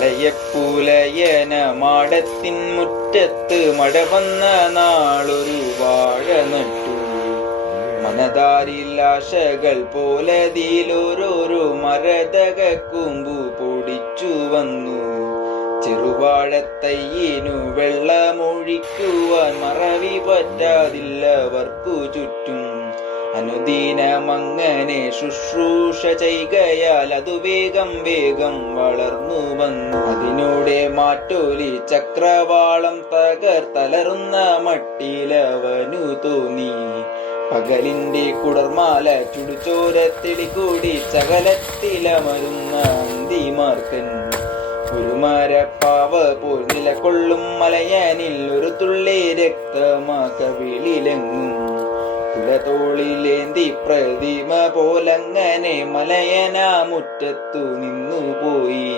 മലയപ്പൂലയന മാടത്തിൻ മുറ്റത്ത് മഴ വന്ന നാളൊരു വാഴ നട്ടു. മനതാരിൽ ആശകൾ പോലതിലോരോരോ മരതകക്കൂമ്പു പൊടിച്ചു വന്നു. ചെറുവാഴത്തയ്യിനു വെള്ളമൊഴിക്കുവാൻ മറവി പറ്റാതില്ലവർക്കു ചുറ്റും. അനുദിനമങ്ങനെ ശുശ്രൂഷ ചെയ്കയാൽ അതു വേഗം വേഗം വളർന്നു വന്നു. അതിനൂടെ മാറ്റോലി ചക്രവാളം തകർത്തലറുന്ന മട്ടിലവനു തോന്നി. പകലിന്റെ കുടർമാല ചുടുചോരത്തിളി കൂടി ചകലത്തിലമരുന്ന അന്തിമാർക്കൻ. ഒരു മരപ്പാവ പോൽ നിലകൊള്ളും മലയാനിൽ ഒരു തുള്ളി രക്തമാ കവിളിലെങ്ങും. കുലതോളിലേന്തി പ്രതിമ പോലങ്ങനെ മലയനാ മുറ്റത്തു നിന്നുപോയി.